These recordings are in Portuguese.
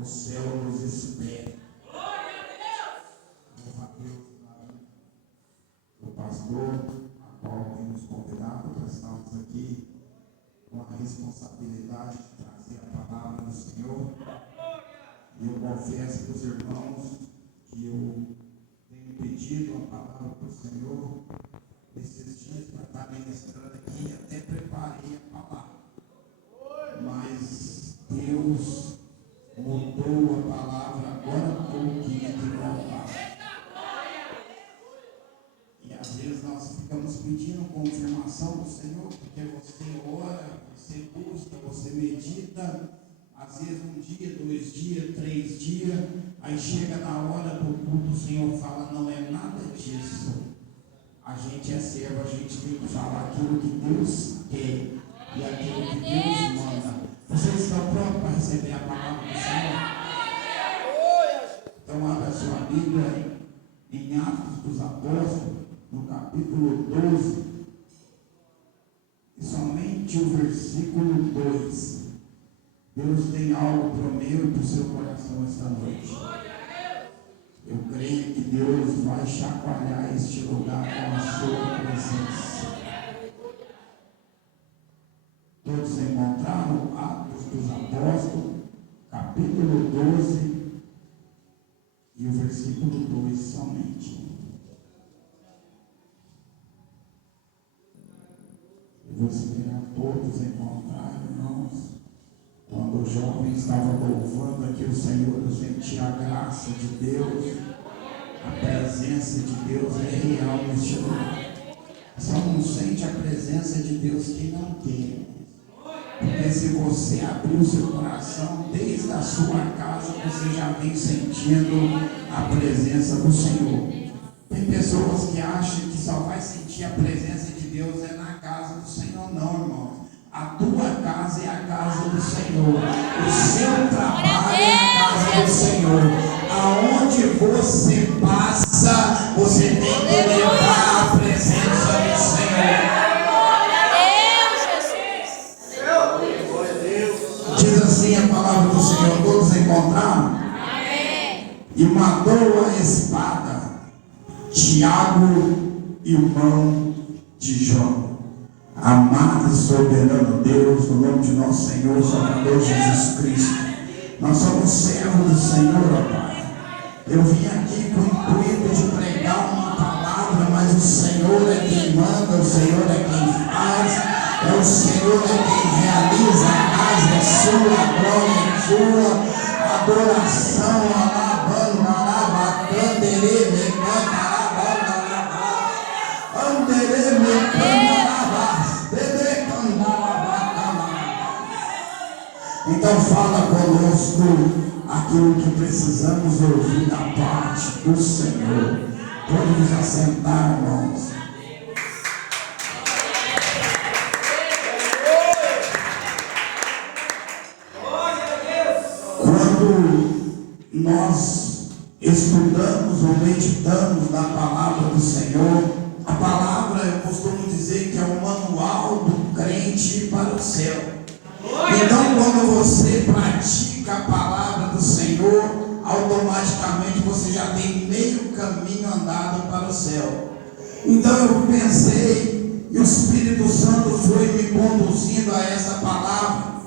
O céu nos espera. O pastor, a qual tem nos convidado para estarmos aqui com a responsabilidade de trazer a palavra do Senhor. E eu confesso para os irmãos que eu tenho pedido a palavra para o Senhor esses dias para estar ministrando aqui e até preparei a palavra. Mas Deus mudou a palavra agora há pouquinho de voltar. E às vezes nós ficamos pedindo confirmação do Senhor, porque você ora, você busca, você medita, às vezes 1 dia, 2 dias, 3 dias, aí chega na hora do culto, o Senhor fala, não é nada disso. A gente é servo, a gente tem que falar aquilo que Deus quer e aquilo que Deus manda. Vocês estão prontos para receber a palavra do Senhor? Então abra a sua Bíblia em Atos dos Apóstolos, no capítulo 12, e somente o versículo 2. Deus tem algo para o meu e para o seu coração esta noite. Eu creio que Deus vai chacoalhar este lugar com a sua presença. Todos encontraram Atos dos Apóstolos, capítulo 12, e o versículo 2 somente. Eu vou esperar todos encontrarem, irmãos. Quando o jovem estava louvando aqui o Senhor, eu senti a graça de Deus, a presença de Deus é real neste lugar. Só não sente a presença de Deus quem não tem. Porque se você abrir o seu coração, desde a sua casa, você já vem sentindo a presença do Senhor. Tem pessoas que acham que só vai sentir a presença de Deus é na casa do Senhor. Não, irmão. A tua casa é a casa do Senhor. O seu trabalho é a casa do Senhor. Aonde você passa, você tem que levar a presença do Senhor. Diz assim a palavra do Senhor, todos encontraram? Amém. E matou a espada Tiago, irmão de João. Amado e soberano Deus, no nome de nosso Senhor, Salvador Jesus Cristo, nós somos servos do Senhor, ó Pai. Eu vim aqui com o intuito de pregar uma palavra, mas o Senhor é quem manda, o Senhor é quem faz. É o Senhor é quem realiza, a casa é sua, a glória é sua, adoração, alabando, alabacandere, mecanta, andere, mecanta, bebê, então fala conosco aquilo que precisamos ouvir da parte do Senhor. Pode nos assentar, irmãos. Nós estudamos ou meditamos na palavra do Senhor. A palavra, eu costumo dizer que é o manual do crente para o céu. Então, quando você pratica a palavra do Senhor, automaticamente você já tem meio caminho andado para o céu. Então eu pensei, e o Espírito Santo foi me conduzindo a essa palavra,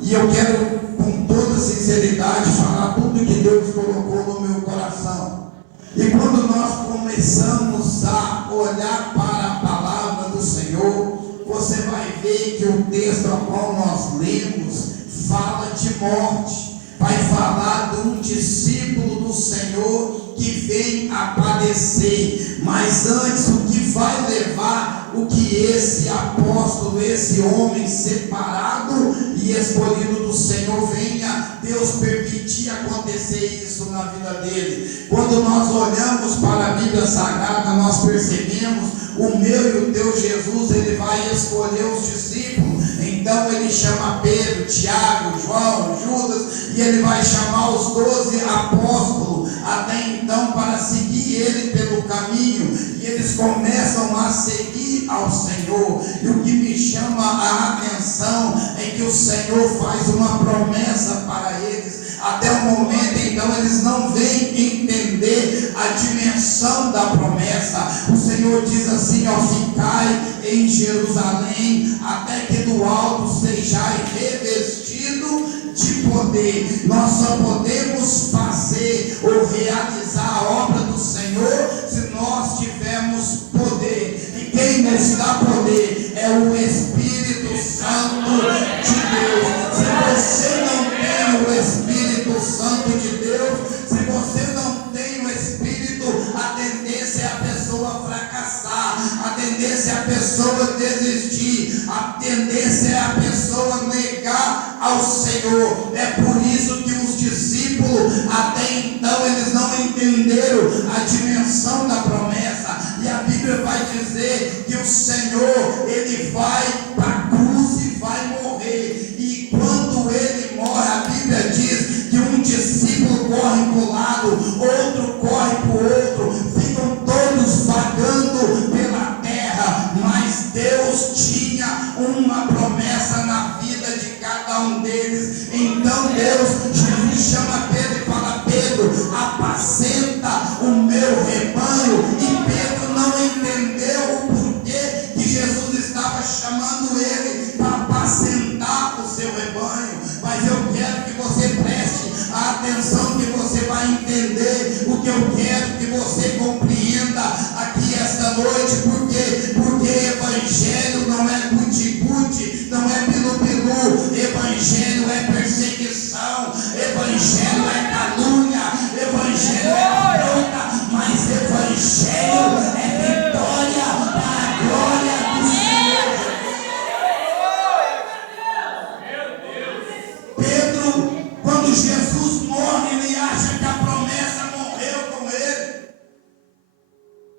e eu quero com toda sinceridade falar tudo que Deus colocou no meu coração. E quando nós começamos a olhar para a palavra do Senhor, você vai ver que o texto ao qual nós lemos fala de morte, vai falar de um discípulo do Senhor que vem a padecer, mas antes o que vai levar o que esse apóstolo, esse homem separado e escolhido do Senhor venha Deus permitir acontecer isso na vida dele. Quando nós olhamos para a Bíblia Sagrada, nós percebemos o meu e o teu Jesus, ele vai escolher os discípulos. Então ele chama Pedro, Tiago, João, Judas, e ele vai chamar os 12 apóstolos até então para seguir ele pelo caminho, e eles começam a seguir ao Senhor. E o que me chama a atenção é que o Senhor faz uma promessa para eles, até o momento, então eles não vêm entender a dimensão da promessa. O Senhor diz assim, ó: ficai em Jerusalém, até que do alto sejais revestido de poder. Nós só podemos fazer ou realizar a obra do Senhor se nós tivermos poder. E quem nos dá poder é o Espírito Santo de Deus. Se você não tem o Espírito Santo de Deus, se você não tem o Espírito, a tendência é a pessoa fracassar, a tendência é a pessoa desistir, a tendência é a pessoa negar ao Senhor. É por isso que os discípulos, até então, eles não entenderam a dimensão da promessa. E a Bíblia vai dizer que o Senhor, ele vai para a cruz e vai morrer. E quando ele morre, a Bíblia diz que um discípulo corre para o lado, outro corre para o outro, ficam todos vagando pela terra, mas Deus tinha uma promessa na vida de cada um deles. Então Jesus chama Pedro e fala: Pedro, apacenta o meu rebanho. E Pedro não entendeu o porquê que Jesus estava chamando ele para apacentar o seu rebanho. Mas eu quero que você preste atenção, que você vai entender o que eu quero que você compreenda aqui esta noite. Porque evangelho não é guti-guti, não é bilu-bilu. Evangelho é perseguição, evangelho é calúnia, evangelho é afronta, mas evangelho é vitória para a glória do Senhor. Pedro, quando Jesus morre, ele acha que a promessa morreu com ele.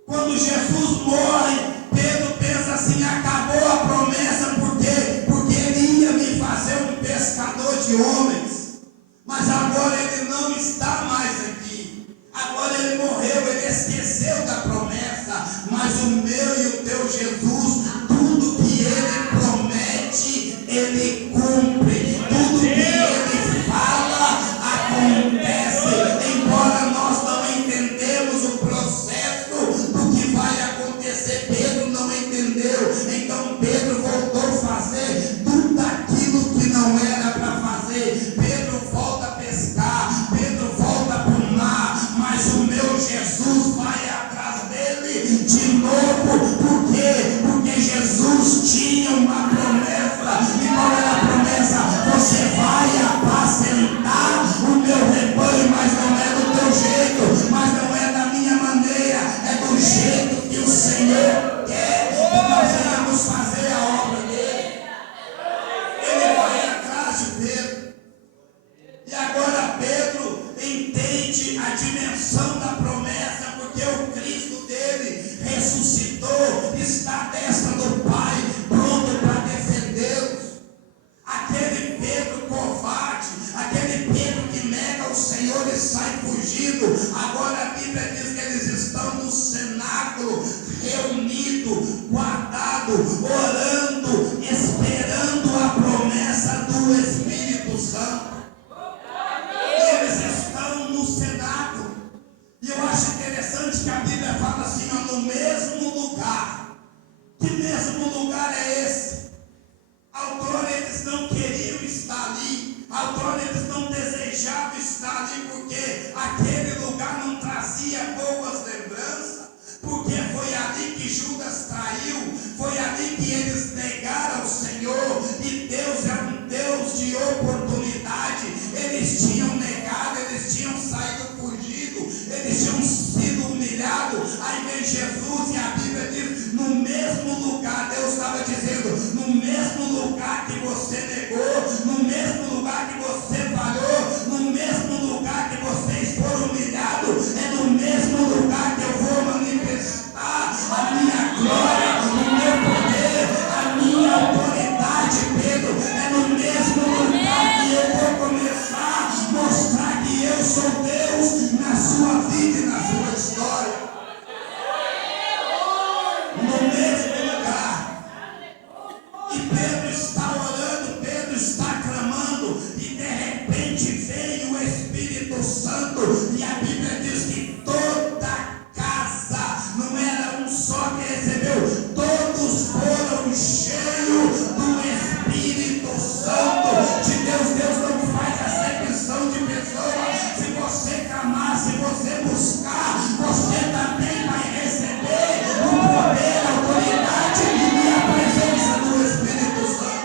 Quando Jesus morre, Pedro pensa assim: acabou a promessa, porque ele ia me fazer um pescador de homens. Mas agora ele não está mais aqui. Agora ele morreu, ele esqueceu da promessa. Mas o meu e o teu Jesus, tudo que ele promete, ele cumpre. Tudo que ele fala, acontece. Embora nós não entendemos o processo do que vai acontecer, Pedro não entendeu. Então Pedro voltou a fazer tudo aquilo que não era para fazer. Pedro volta a pescar, Pedro volta para o mar, mas o meu Jesus vai atrás dele de novo. Por quê? Porque Jesus tinha uma promessa. E qual era a promessa? Você vai apacentar o meu rebanho, mas não é do teu jeito, mas não é da minha maneira, é do jeito que o Senhor quer. E nós iremos fazer a obra dele. Ele vai atrás de Pedro. E agora Pedro entende a dimensão da promessa, porque o Cristo dele ressuscitou, está à destra do Pai, pronto para defendê-los. Aquele Pedro covarde, aquele Pedro que nega o Senhor e sai fugindo, agora a Bíblia diz que eles estão no cenáculo, reunido, guardado, orando, esperando a promessa do Espírito Santo. Eles estão no cenáculo. E eu acho interessante que a Bíblia fala assim, ó: no mesmo lugar. Que mesmo lugar é esse? Outrora eles não queriam estar ali, outrora eles não desejavam estar ali, porque aquele lugar não trazia boas lembranças, porque foi ali que Judas traiu, foi ali que eles negaram o Senhor. E Deus é um Deus de oportunidade. Eles tinham negado, eles tinham saído fugido, eles tinham sido humilhados. Aí vem Jesus e a Bíblia diz: no mesmo lugar, Deus estava dizendo, no mesmo lugar que você negou, no mesmo lugar que você falhou, no mesmo lugar que vocês foram humilhados, é no mesmo lugar que eu vou manifestar a minha glória, o meu poder, a minha autoridade. Pedro, é no mesmo lugar que eu vou começar a mostrar que eu sou Deus na sua vida e na sua história. No mesmo lugar. E Pedro está orando, Pedro está clamando, e de repente veio o Espírito Espírito Santo. E a Bíblia diz que toda casa, não era um só que recebeu, todos foram cheios do Espírito Santo de Deus. Deus não faz acepção de pessoas. Se você clamar, se você buscar, você também vai receber o poder, a autoridade e a presença do Espírito Santo.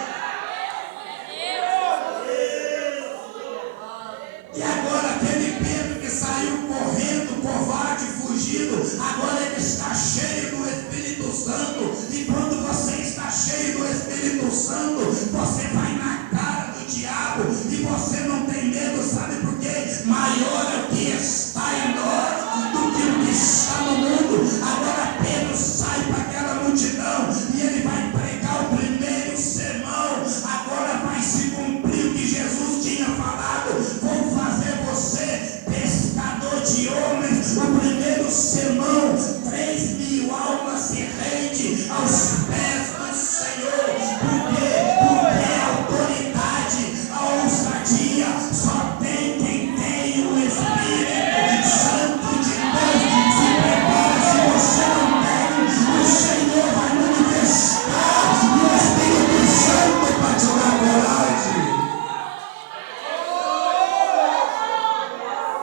E agora aquele Pedro que saiu correndo, covarde, fugido, agora ele está cheio do Espírito Santo. E quando você está cheio do Espírito Santo, você vai na cara do diabo e você não tem medo, sabe por quê? Maior é o que está em nós do que o que está no mundo. Agora Pedro sai para aquela multidão e ele vai pregar o primeiro sermão. Agora vai se cumprir o que Jesus tinha falado: vou fazer você pescador de homens. O primeiro sermão, 3.000 almas se rendem aos pés do Senhor. Por quê? Porque a autoridade, a ousadia só tem quem tem o Espírito Santo de Deus. Se prepara, se você não tem, o Senhor vai manifestar o Espírito Santo para te dar coragem.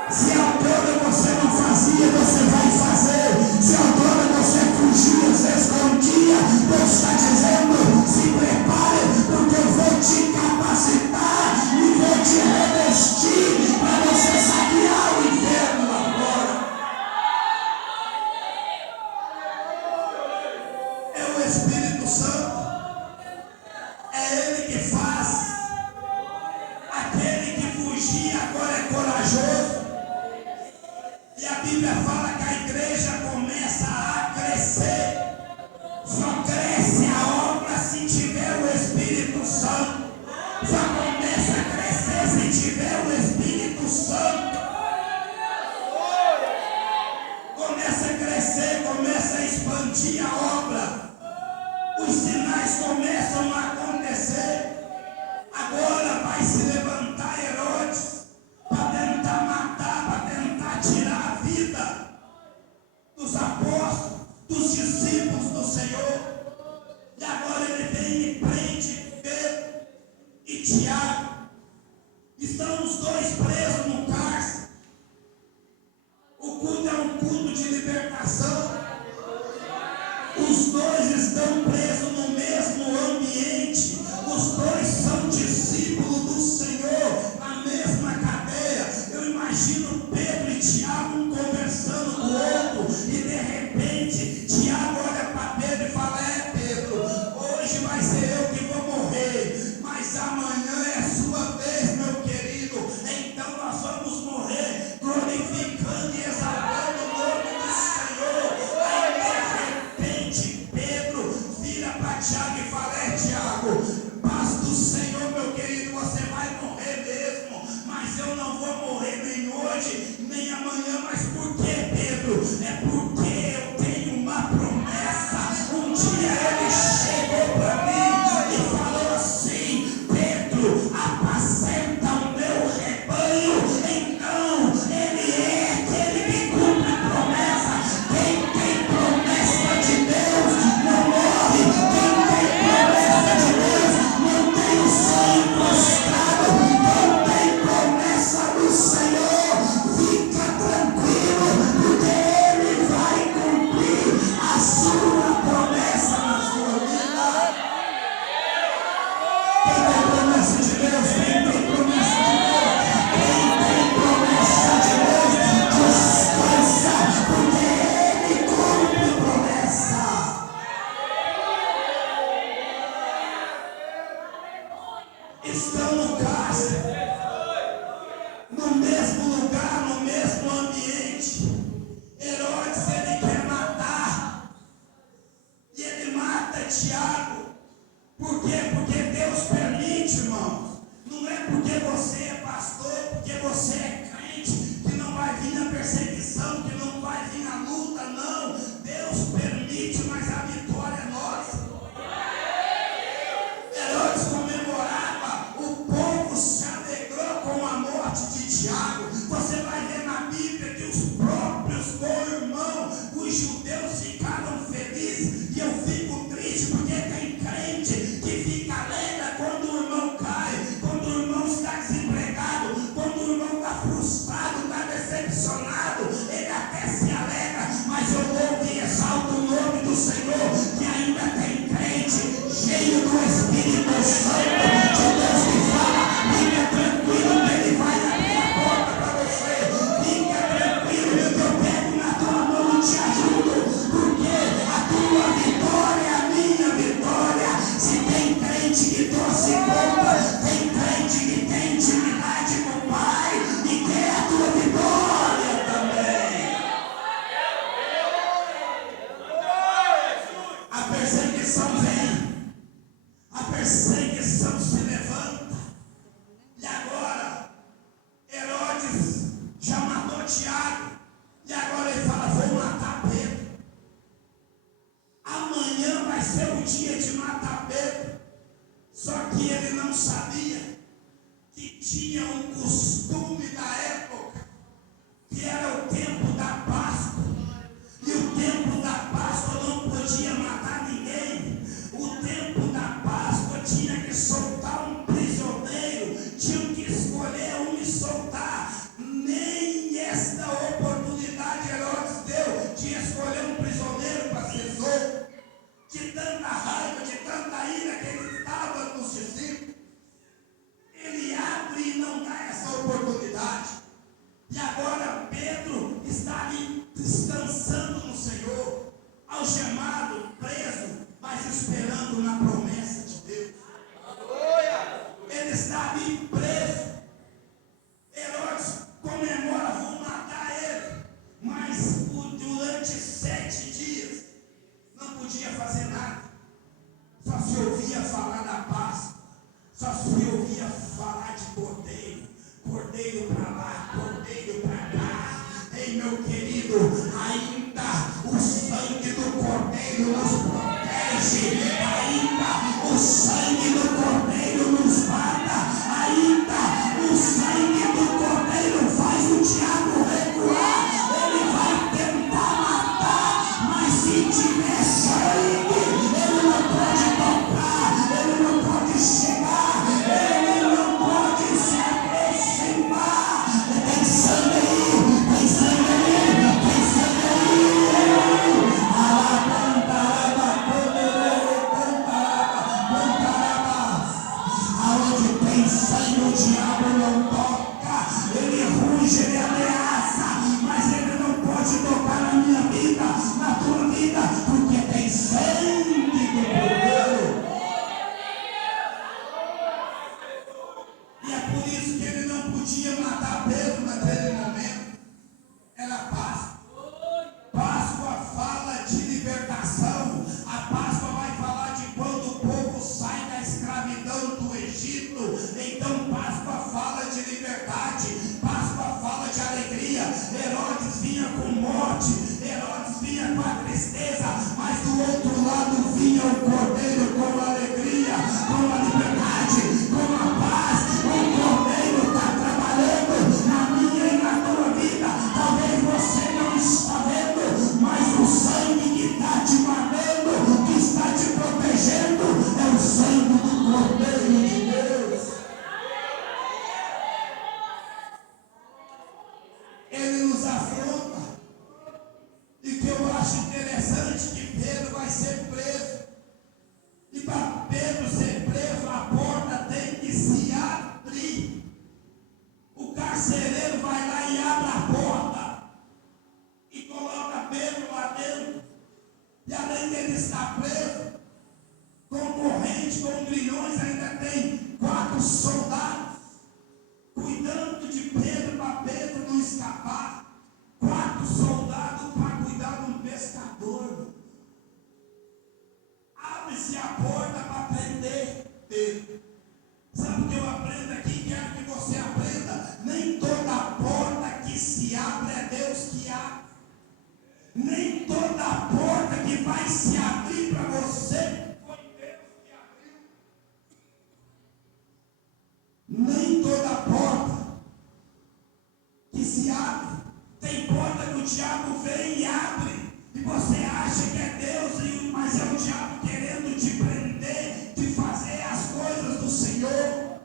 Se outrora você não fazia, você vai fazer. Se outrora você fugia, se escondia, Deus está dizendo: se prepare, porque eu vou te capacitar e vou te revestir para você saquear o inferno lá fora. É o Espírito Santo, é Ele que faz. Aquele que fugia agora é corajoso. E a Bíblia fala que a igreja começa a crescer. Só cresce a obra se tiver o Espírito Santo. Só começa a crescer se tiver o Espírito Santo. Começa a crescer, começa a expandir a obra. Os sinais começam a acontecer. Agora vai se levantar Herodes para tentar matar, para tentar tirar a vida dos apóstolos, dos discípulos do Senhor. E agora ele vem e prende Pedro e Tiago. Estão os dois presos no cárcere. O culto é um culto de libertação. Os dois estão presos no mesmo ambiente. Os dois são discípulos do Senhor, na mesma cadeia. Eu imagino Pedro e Tiago um conversando com o outro, e de repente Tiago olha para Pedro e fala: é Pedro, hoje vai ser eu que vou morrer, mas amanhã é sua vez, meu querido. Então nós vamos morrer glorificando e exaltando o nome do Senhor. Aí de repente Pedro vira para Tiago e fala: é Tiago, paz do Senhor, meu querido, você vai morrer mesmo, mas eu não vou morrer nem hoje, nem amanhã. Mas por que, Pedro? É porque eu tenho uma promessa. Um dia ele chegou para mim e falou assim: Pedro, apacenta o meu rebanho. Então ele é aquele que cumpre promessa. Quem tem promessa de Deus não morre. Quem tem promessa de Deus não tem o sonho prostrado. Quem tem promessa do Senhor fica tranquilo, porque Ele vai cumprir a sua promessa na sua vida. Quem tem promessa de Deus, quem tem promessa de Deus, quem tem promessa de Deus, descansa, porque Ele cumpre promessa. Estão no cárcere, no mesmo lugar, no mesmo ambiente. Herodes, ele quer matar, e ele mata Tiago. Por quê? Porque Deus permite, irmãos. Não é porque você é pastor, porque você é crente, que não vai vir a perseguição, que não vai vir a luta, não. Deus permite, mas a vitória é nossa. Herodes comemorava, o povo se alegrou com a morte de Tiago, você vai ver na Bíblia que os próprios co-irmãos, os judeus ficaram felizes, e eu fico triste porque tem crente que fica alegre quando o irmão cai, quando o irmão está desempregado, quando o irmão está frustrado, está decepcionado, ele até se alegra, mas eu louvo e exalto o nome do Senhor, que ainda tem crente cheio do Espírito Santo de Deus que fala: fica tranquilo, ele vai abrir a porta para você, fica tranquilo, eu pego na tua mão e te ajudo, porque a tua vitória é a minha vitória. Se tem crente que torce contra, tem crente que tem intimidade com o Pai e quer a tua vitória também. A perseguição vem, a perseguição se levanta, e agora Herodes já matou Tiago, e agora ele fala: vou matar Pedro. Amanhã vai ser o dia de matar Pedro. Só que ele não sabia que tinha um costume da época, que era o tempo da Páscoa. E o tempo da Páscoa não podia matar ninguém. O tempo da Páscoa tinha que soltar um prisioneiro, tinham que escolher um e soltar. Nem esta oportunidade Herodes deu de escolher um prisioneiro para ser solto. De tanta raiva, de tanta ira que ele estava nos discípulos, ele abre e não dá essa oportunidade. E agora Pedro está ali descansando no Senhor, algemado, preso, mas esperando na promessa de Deus. Ele está ali preso. Herodes comemora: vou matar ele, mas durante 7 dias não podia fazer nada. Só se ouvia falar da Páscoa, só se ouvia falar de cordeiro, cordeiro para lá, cordeiro para cá. Ei, meu querido, ainda o sangue do cordeiro nos protege, ainda o sangue do cordeiro nos mata, ainda o sangue do cordeiro faz o diabo recuar. Ele vai tentar matar, mas se tiver sangue, ele não pode tocar, ele não pode chegar, ele não pode se aproximar. Tem sangue aí, tem sangue aí, tem sangue aí. Aonde tem sangue o diabo não toca, ele ruge, ele ameaça, mas ele não pode tocar na minha vida, na tua vida, porque tem sangue do Cordeiro. E é por isso que ele não podia matar Pedro naquele momento. Era Páscoa. Páscoa fala de libertação. A Páscoa vai falar de quando o povo sai da escravidão do Egito. Então Páscoa fala de liberdade. Páscoa fala de alegria. Herodes vinha com morte, Herodes vinha com a tristeza, mas do outro lado vinha o Cordeiro com a alegria, com a liberdade, com a paz. O Cordeiro está trabalhando na minha e na tua vida. Talvez você não está vendo, mas o sangue que está te guardando, que está te protegendo, é o sangue do Cordeiro de Deus. Ele nos afronta. E que eu acho interessante que Pedro vai ser preso. E para Pedro ser preso, a porta tem que se abrir. O carcereiro vai lá e abre a porta e coloca Pedro lá dentro. E além dele estar preso, concorrente com grilhões, ainda tem 4 soldados cuidando de Pedro, para Pedro não escapar. 4 soldados para cuidar de um pescador. Abre-se a porta para prender Pedro. Sabe o que eu aprendo aqui? Quero que você aprenda. Nem toda porta que se abre é Deus que abre. Nem toda porta que vai se abrir para você foi Deus que abriu. Nem toda porta diabo vem e abre, e você acha que é Deus, mas é o diabo querendo te prender, de fazer as coisas do Senhor.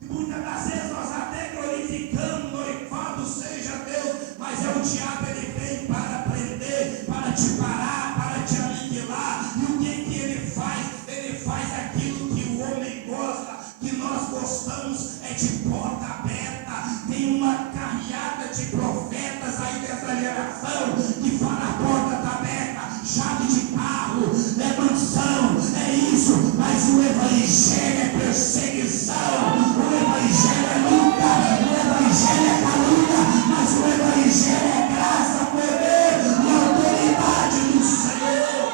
E muitas das vezes nós até glorificamos, louvado seja Deus, mas é o diabo, ele vem para prender, para te parar, para te aniquilar. E o que ele faz? Ele faz aquilo que o homem gosta, que nós gostamos, é de porta aberta. Tem uma carreada de profetas aí dessa geração que fala: a porta está aberta, chave de carro, é mansão, é isso, mas o evangelho é perseguição, o evangelho é luta, o evangelho é calúnia, mas o evangelho é graça, poder e autoridade do Senhor.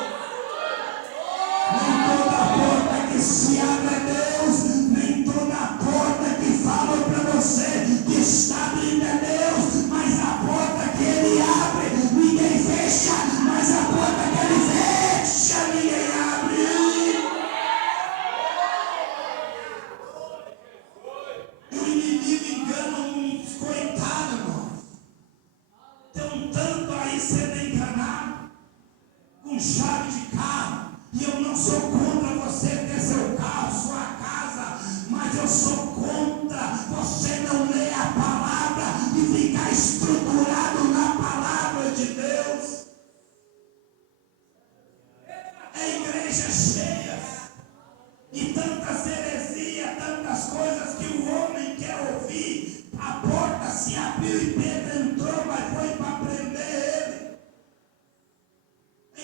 Nem toda porta que se abre é Deus, nem toda porta que fala para você que está abrindo é Deus, mas a porta que ele abre, ninguém fecha, mas a porta que ele fecha, ninguém abre. E o inimigo engana uns coitados, irmão. Tem um tanto aí sendo enganado com chave de carro. E eu não sou contra você ter seu carro, sua casa, mas eu sou contra você não ler a palavra e ficar estruturado na palavra de Deus. É igreja cheia e tantas heresias, tantas coisas que o homem quer ouvir. A porta se abriu e Pedro entrou, mas foi para prender ele.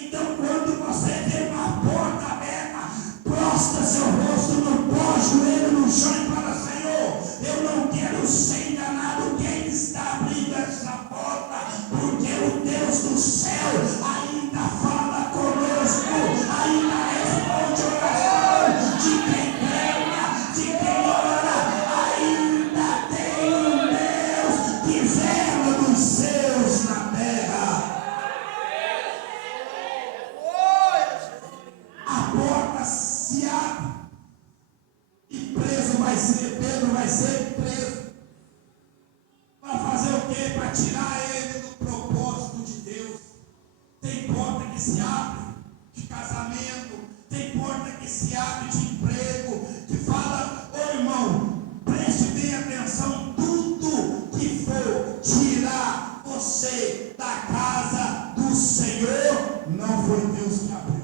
Então, quando você vê uma porta aberta, prostra seu rosto no pó, joelho no chão e fala: Senhor, eu não quero ser enganado. Quem está abrindo essa porta? Porque o Deus do céu ainda fala conosco, ainda responde oração de quem prega, de quem ora. Ainda tem um Deus que vela dos seus na terra. A porta se abre e preso vai ser, Pedro vai ser preso. Para fazer o quê? Para tirar ele do propósito de Deus. Tem porta que se abre de casamento, tem porta que se abre de emprego, que fala: ô irmão, preste bem atenção, tudo que for tirar você da casa do Senhor, não foi Deus que abriu.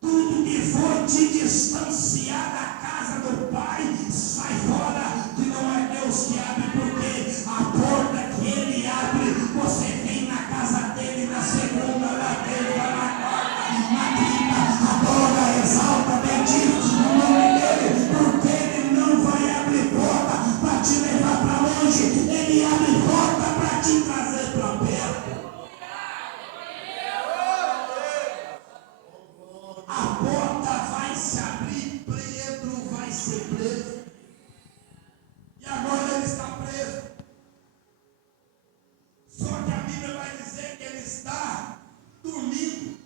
Tudo que for te distanciar da casa do Pai, sai fora, que não é Deus que abre, porque a porta que Ele abre, você vem na casa dele, na segunda, na terça, na quarta, na quinta, adora, exalta, bendiz o nome dele, porque Ele não vai abrir porta para te levar para longe, Ele abre porta para te trazer para perto. A porta vai se abrir, Pedro vai ser preso. E agora ele está preso. Só que a Bíblia vai dizer que ele está dormindo.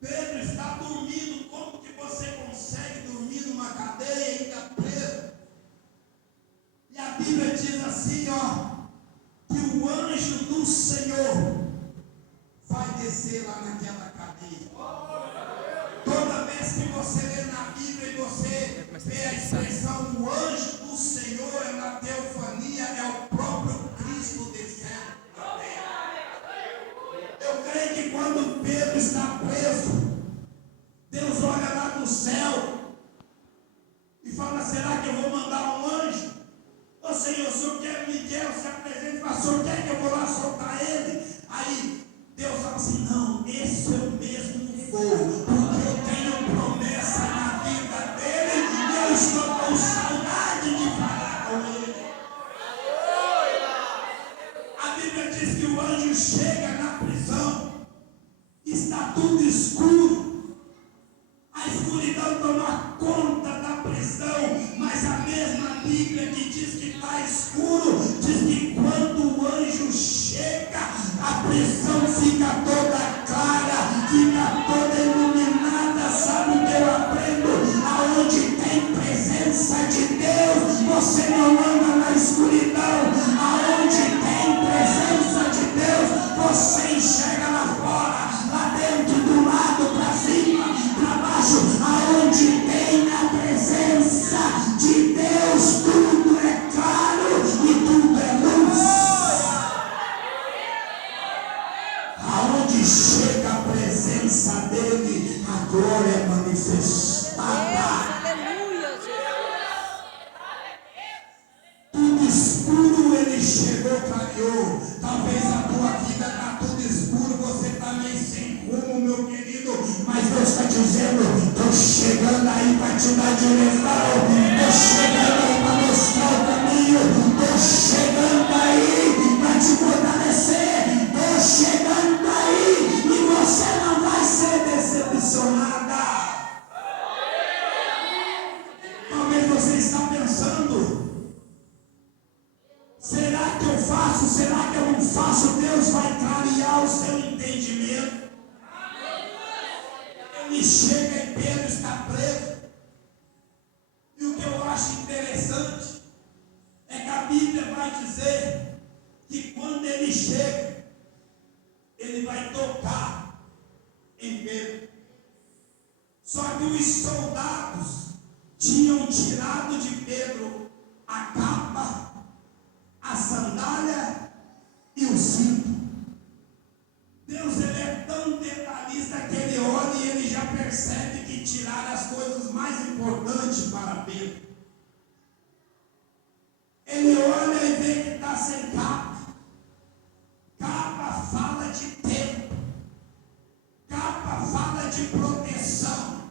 Pedro está dormindo. Como que você consegue dormir numa cadeia e ainda preso? E a Bíblia diz assim, que o anjo do Senhor vai descer lá naquela cadeia. Toda vez que você lê na Bíblia e você vê a expressão o anjo do Senhor, é na teofania, é o próprio Cristo descendo na terra. Eu creio que quando Pedro está preso, Deus olha lá do céu e fala: será que eu vou mandar um anjo? Ô Senhor, o Senhor quer Miguel se apresente, mas o Senhor quer que eu vou lá soltar ele? Aí Deus fala assim: não, esse eu mesmo vou, porque eu tenho promessa na vida dele e eu estou com saudade de falar com ele. A Bíblia diz que o anjo chega na prisão, está tudo escuro, a escuridão toma conta da prisão, mas a mesma Bíblia que diz que está escuro, diz que quando o anjo chega, a prisão fica toda clara, fica toda iluminada. Sabe o que eu aprendo? Aonde tem presença de Deus, você não anda na escuridão. Aonde tem presença chegou, clareou. Talvez a tua vida está tudo escuro, você está meio sem rumo, meu querido. Mas Deus está dizendo: estou chegando aí para te dar direção. Estou chegando aí para mostrar o caminho. Estou chegando aí para te fortalecer. Estou chegando aí e você não vai ser decepcionada. Talvez você está pensando: será que eu faço? Será que eu não faço? Deus vai clarear o seu entendimento. Ele chega e Pedro está preso. E o que eu acho interessante é que a Bíblia vai dizer que quando ele chega, ele vai tocar em Pedro. Só que os soldados tinham tirado de Pedro a capa, a sandália e o cinto. Deus, ele é tão detalhista que ele olha e ele já percebe que tiraram as coisas mais importantes para Pedro. Ele olha e vê que está sem capa. Capa fala de tempo. Capa fala de proteção.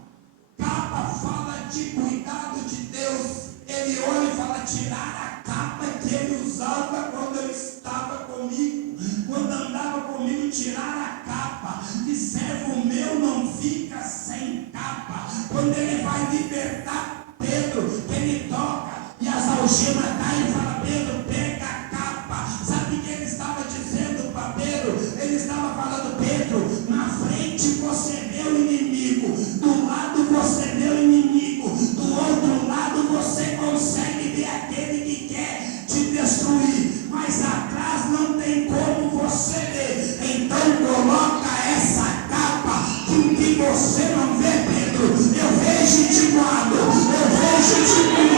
Capa fala de cuidado de Deus. Ele olha e fala: tirar a capa que ele usava quando eu estava comigo, quando andava comigo, tirar a capa. E servo meu não fica sem capa. Quando ele vai libertar Pedro, ele toca e as algemas caem e fala: Pedro, pega a capa. Sabe o que ele estava dizendo para Pedro? Ele estava falando: Pedro, na frente você vê o inimigo, do lado você vê o inimigo, do outro lado você consegue ver aquele que quer te destruir, mas atrás não tem como você ver. Então coloca essa capa, que o que você não vê, Pedro, eu vejo de guardo, eu vejo de tudo,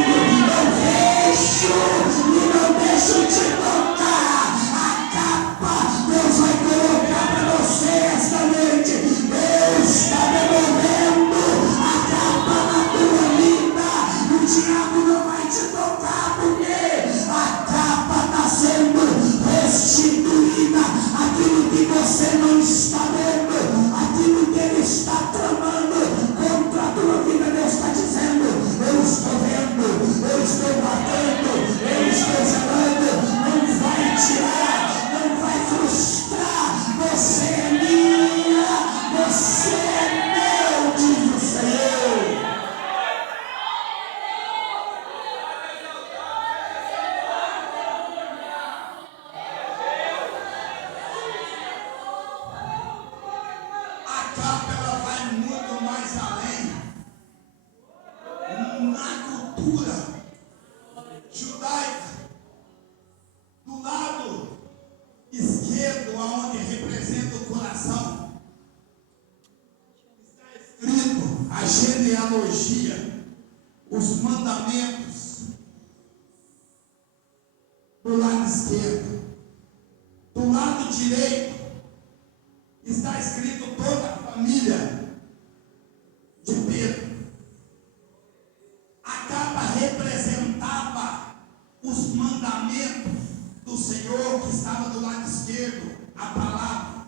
eu vejo e não deixo de tocar. A capa Deus vai colocar para você esta noite. Deus está devolvendo a capa na tua vida. O diabo não vai te tocar, porque a capa está sendo restituída. Aquilo que você não está vendo, aquilo que ele está tramando contra a tua vida, Deus está dizendo: eu estou vendo, eu estou batendo, eu estou zelando. Não vai tirar, não vai frustrar. Você é minha, você é meu, diz o Senhor. A capa, ela vai muito mais além. Na cultura judaica, do lado esquerdo, aonde representa o coração, está escrito a genealogia, os mandamentos. Do lado esquerdo. Do lado direito está escrito toda a família de Pedro. A capa representava os mandamentos do Senhor, que estava do lado esquerdo, a palavra.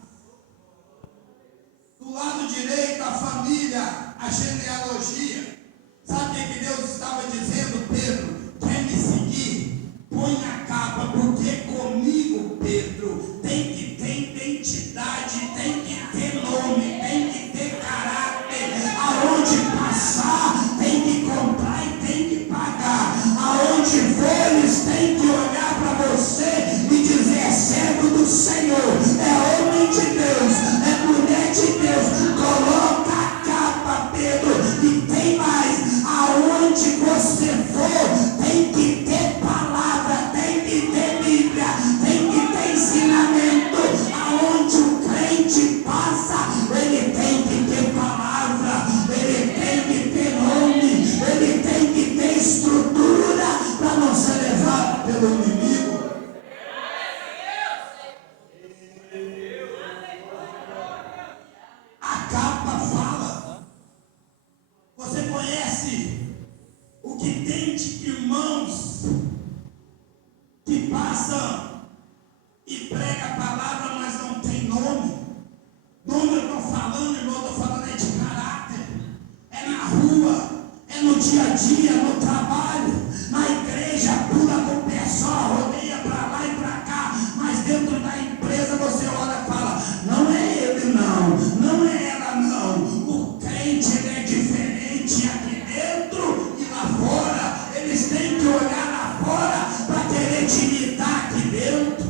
Do lado direito, a família, a genealogia. Sabe o que Deus estava dizendo? Pedro, quer me seguir? Põe a capa, porque comigo, Pedro, tem que ter identidade, tem que ter nome, tem que ter caráter. Aonde passar, tem que comprar e tem que pagar. Aonde for, eles têm que olhar para você e dizer: é servo do Senhor, é homem de Deus, é mulher de Deus. Coloca a capa, Pedro, e tem mais. Aonde você for, tem que ter palavra, tem que ter Bíblia, tem que ter ensinamento. Aonde o crente passa, ele tem que ter palavra, ele tem que ter nome, ele tem que ter estrutura para não ser levado pelo inimigo. A capa fala. Você conhece o que tem de irmãos que passam e prega a palavra, mas não tem nome. Nome eu estou falando, irmão, estou falando é de caráter. É na rua, é no dia a dia, no trabalho, na igreja, pula com o pé só, rodeia para lá e para cá, mas dentro da empresa você olha e fala, não é ele não, não é ela não. O crente ele é diferente aqui dentro e lá fora. Eles têm que olhar lá fora para querer te imitar aqui dentro.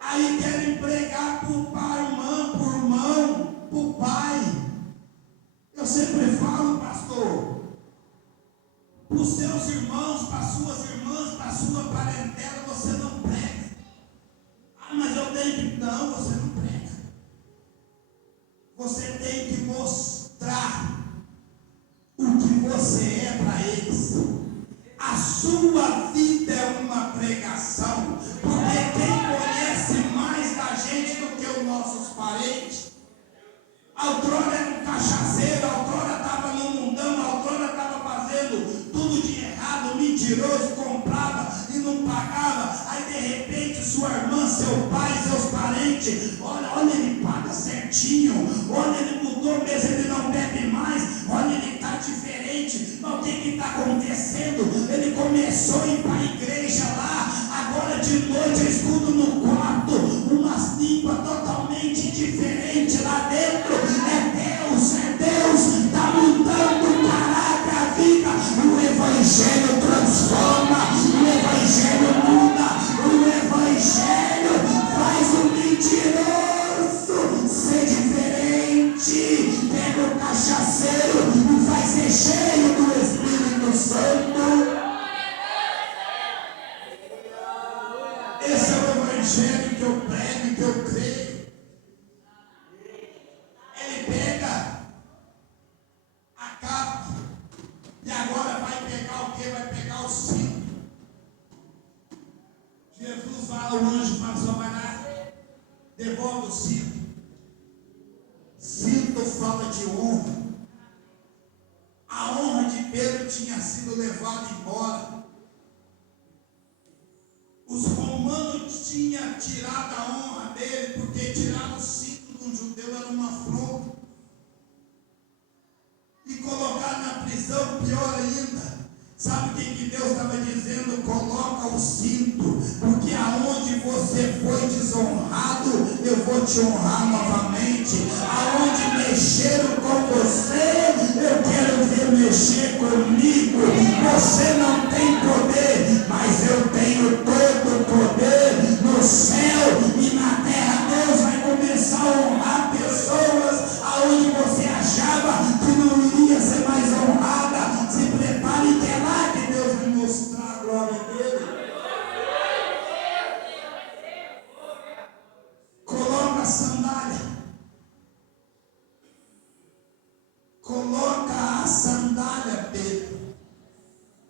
Aí querem pregar por mão, por pai. Eu sempre falo, pastor, para os seus irmãos, para as suas irmãs, para a sua parentela, você não prega. Ah, mas eu tenho que... Não, você não prega. Você tem que mostrar o que você é para eles. A sua vida é uma pregação, porque quem conhece mais da gente do que os nossos parentes. Outrora era um cachaceiro, outrora estava no mundão, outrora estava fazendo tudo de errado, mentiroso, comprava e não pagava. Aí de repente sua irmã, seu pai, seus parentes, olha ele paga certinho, olha ele mudou mesmo, ele não bebe mais, olha ele está diferente. Mas o que está acontecendo? Ele começou a ir para a igreja lá, agora de noite eu escuto no quarto umas línguas totalmente diferentes lá dentro. É Deus, está mudando o caráter, a vida. O Evangelho transforma, o Evangelho muda, o Evangelho faz o mentiroso ser diferente. Pega o cachaceiro e faz ser cheio do Espírito Santo. Esse é o Evangelho que eu prego e que eu creio. Ele pega a capa e agora vai pegar o que? Vai pegar o cinto. Jesus fala, o anjo fala, só vai lá, devolve o cinto. Cinto fala de honra. A honra de Pedro tinha sido levada embora. Os romanos tinham tirado a honra dele, porque tirar o cinto de um judeu era uma afronta. E colocar na prisão, pior ainda. Sabe o que Deus estava dizendo? Coloca o cinto, porque aonde você foi desonrado, eu vou te honrar novamente. Aonde mexeram com você, eu quero ver mexer comigo. Você não tem poder, mas eu tenho todo o poder no céu e na terra. Deus vai começar a honrar pessoas aonde você achava que não iria ser mais honrada. Se prepare que é lá que Deus vai mostrar a glória dele. Coloca a sandália. Coloca a sandália, Pedro.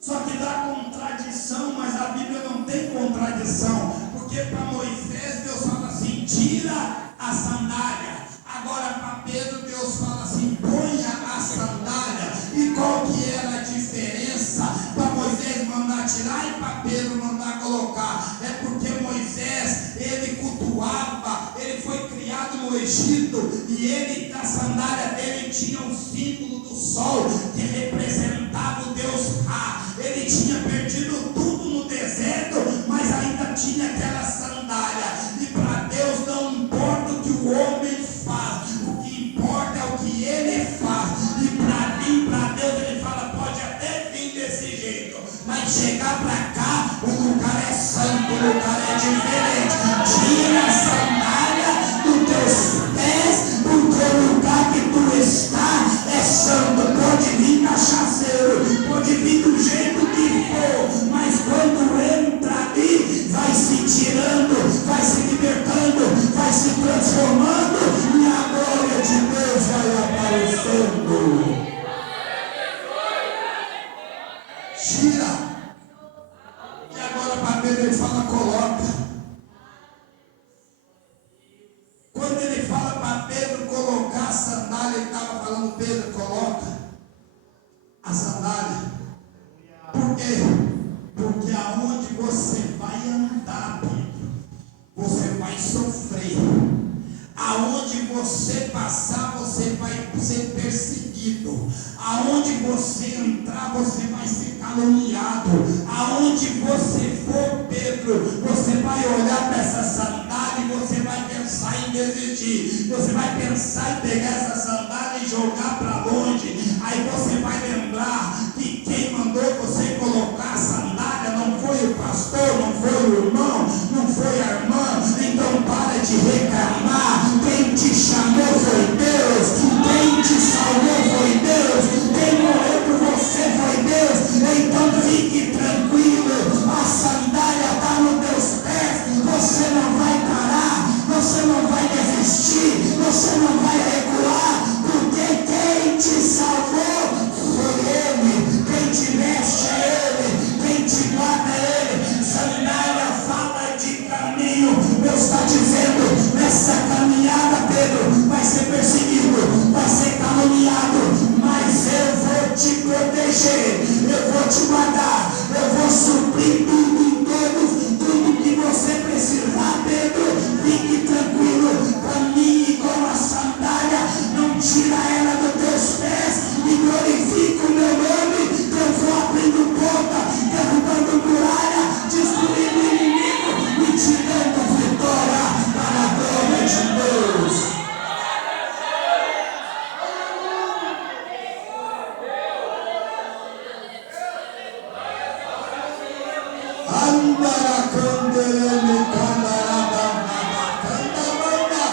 Só que dá contradição, mas a Bíblia não tem contradição. Porque para Moisés Deus fala assim, tira a sandália. Agora para Pedro Deus fala assim, ponha a sandália. E qual que era a diferença para Moisés mandar tirar e para Pedro mandar colocar? É porque Moisés, ele cultuava, ele foi criado no Egito, e ele, a sandália dele tinha um símbolo do sol, que representava o Deus Ra. Ele tinha perdido tudo no deserto, mas ainda tinha aquela sandália. E para Deus não importa o que o homem faz, o que importa é o que ele faz. E para mim, para Deus, ele fala, pode até vir desse jeito, mas chegar para cá, o lugar é santo, o lugar é diferente. Tira a sandália dos teus pés, porque o lugar que tu está é santo. Pode vir cachaceiro, pode vir do jeito que for, mas quando entra ali, vai se tirando, vai se libertando, vai se transformando, e a glória de Deus vai aparecendo. Tira. E agora para Pedro ele fala, coloca. Quando ele fala para Pedro colocar a sandália, ele estava falando, Pedro, coloca a sandália. Por quê? aonde você vai andar, Pedro, você vai sofrer. Aonde você passar, você vai ser perseguido. Aonde você entrar, você vai ser caluniado. Aonde você for, Pedro, você vai olhar para essa sandália e você vai pensar em desistir. Você vai pensar em pegar essa sandália e jogar para longe. Aí você vai lembrar que quem mandou você colocar a sandália não foi o pastor, não foi o irmão, não foi a irmã. Então para de reclamar. Quem te chamou foi Deus, quem te salvou foi Deus, quem morreu por você foi Deus. Então fique tranquilo, a sandália está nos teus pés. Você não vai parar, você não vai desistir, você não vai recuar, porque quem te salvou foi Ele, quem te mexe é Ele, quem te guarda é Ele. Sandália fala de caminho. Deus está dizendo, nessa caminhada, Pedro, vai ser perseguido, vai ser caluniado, mas eu vou te proteger, eu vou te guardar, eu vou suprir tudo em todos, tudo que você precisar, Pedro. Fique tranquilo, caminhe com a sandália, não tira ela dos teus pés e glorifica o meu nome. Eu vou abrindo porta, derrubando muralha, destruindo o inimigo e te dando vitória para a glória de Deus. Andara candeleme candarada candamanda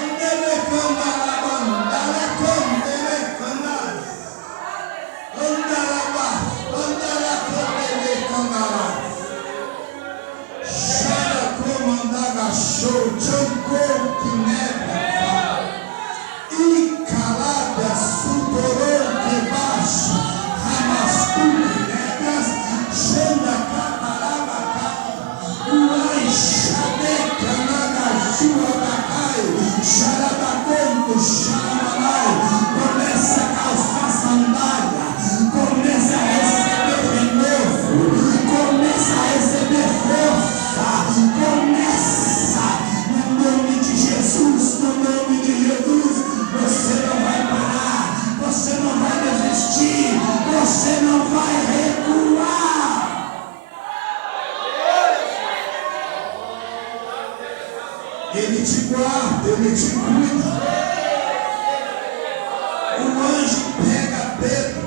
andele candarabandara candele candar andaraba andara candele candara chara comandava show chanco que neva e calada sutorou que baixa ramastume negas chanda catarabacai uai chadeca nagachua bacai xarabaconto xaramanai. Começa a calçar sandália, começa a receber renovo, começa a receber força, começa no nome de Jesus, no nome de Jesus. Você não vai parar, você não vai desistir, você não vai recuar. Ele te guarda, Ele te cuida. O anjo pega Pedro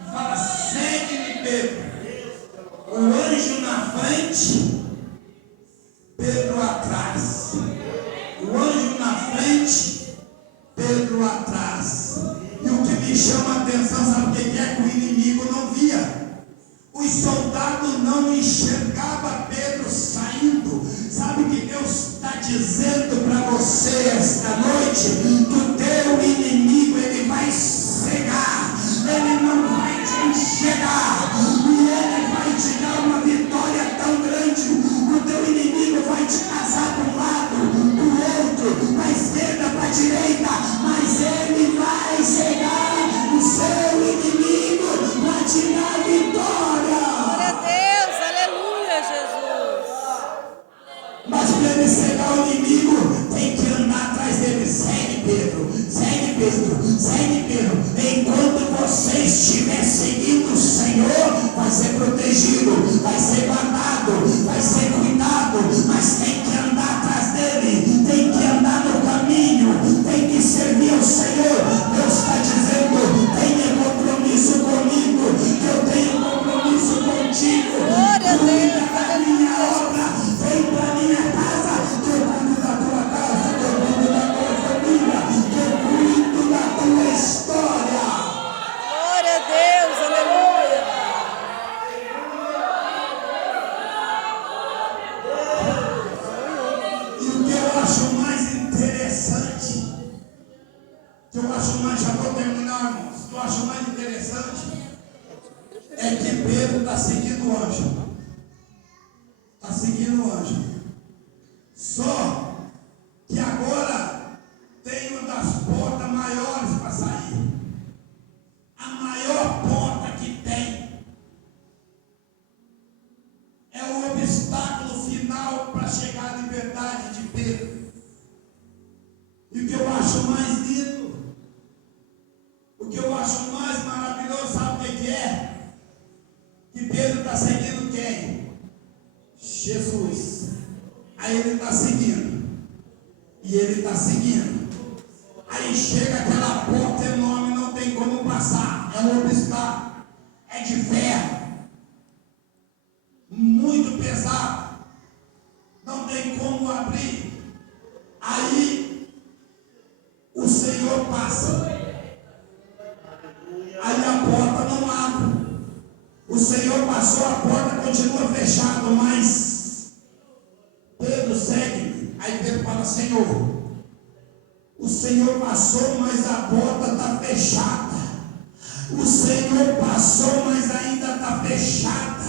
e fala, segue-me, Pedro. O anjo na frente, Pedro atrás. O anjo na frente, Pedro atrás. E o que me chama a atenção, sabe o que é? Que o inimigo não via. Os soldados não enxergavam Pedro saindo. Sabe o que Deus está dizendo para você esta noite? Que o teu inimigo, ele vai cegar, ele não vai te enxergar, e ele vai te dar uma vitória tão grande. O teu inimigo vai te casar para um lado, para o outro, para a esquerda, para a direita, mas ele vai cegar o seu inimigo para te dar vitória. Glória a Deus, aleluia, Jesus. Mas para ele cegar o inimigo, tem que andar atrás dele. Segue Pedro, segue Pedro, segue Pedro. Enquanto você estiver seguindo o Senhor, vai ser protegido, vai ser guardado, vai ser cuidado. Mas tem que andar atrás dele, tem que andar no caminho, tem que servir ao Senhor. Deus está dizendo, tenha compromisso comigo, que eu tenho compromisso contigo. Glória a Deus, Cuida da minha aleluia, obra, vem para minha casa, que eu cuido da tua casa, que eu cuido da tua família, que eu cuido da tua história. glória a Deus, aleluia. E o que eu acho mais interessante, já vou terminar, irmãos, o que eu acho mais interessante é que Pedro está seguindo o anjo. Está seguindo o anjo. Só que agora tem uma das portas maiores para sair. A maior Jesus. Aí ele está seguindo. E ele está seguindo. Aí chega aquela porta enorme, não tem como passar. É um obstáculo. É de ferro. Muito pesado. Não tem como abrir. Aí o Senhor passa. Aí a porta não abre. O Senhor passou, a porta continua fechada, mas Pedro segue. Aí Pedro fala: Senhor, o Senhor passou, mas a porta está fechada. O Senhor passou, mas ainda está fechada.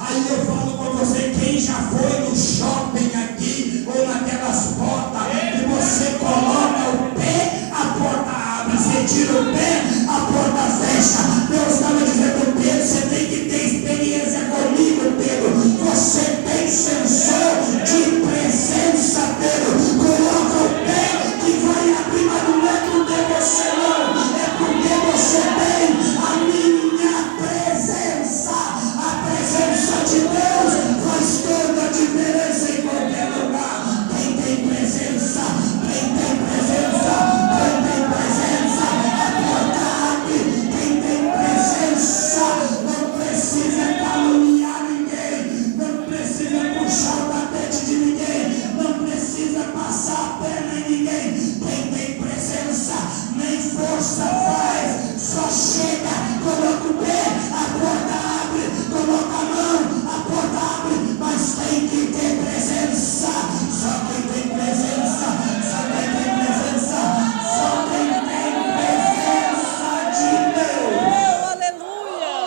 Aí eu falo com você: quem já foi no shopping aqui ou naquelas portas que você coloca o pé, a porta abre, você tira o pé, a porta fecha. Deus estava dizendo: Pedro, você tem que ter experiência comigo, Pedro. Você tem sensor de presença, Pedro. Coloca o pé que vai abrir, mas não é porque você não, é porque você tem a minha presença. A presença de Deus faz toda a diferença em qualquer lugar. Quem tem presença, quem tem presença, quem tem presença, a porta abre. Quem tem presença não precisa caluniar ninguém, não precisa puxar o tapete de ninguém, não precisa passar a perna em ninguém. Quem tem presença, nem força faz, só chega, coloca o pé, a porta abre, coloca a mão, a porta abre, mas tem que ter presença. Só quem tem presença, só quem tem presença, só quem tem presença de Deus. Oh, aleluia.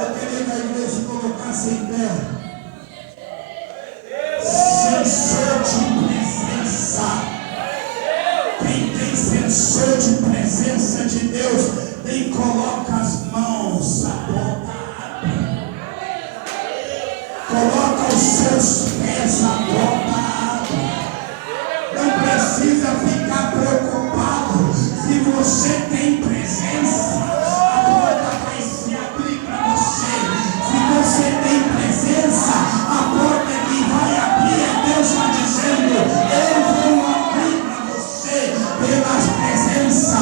Eu queria que a igreja se colocasse em pé. Sensor de presença. Quem tem sensor de presença de Deus, nem coloca as mãos, a porta abre. Coloca os seus pés, a porta abre. Não precisa ficar preocupado. Se você tem presença, a porta vai se abrir para você. Se você tem presença, a porta que vai abrir, Deus está dizendo: eu vou abrir para você pela presença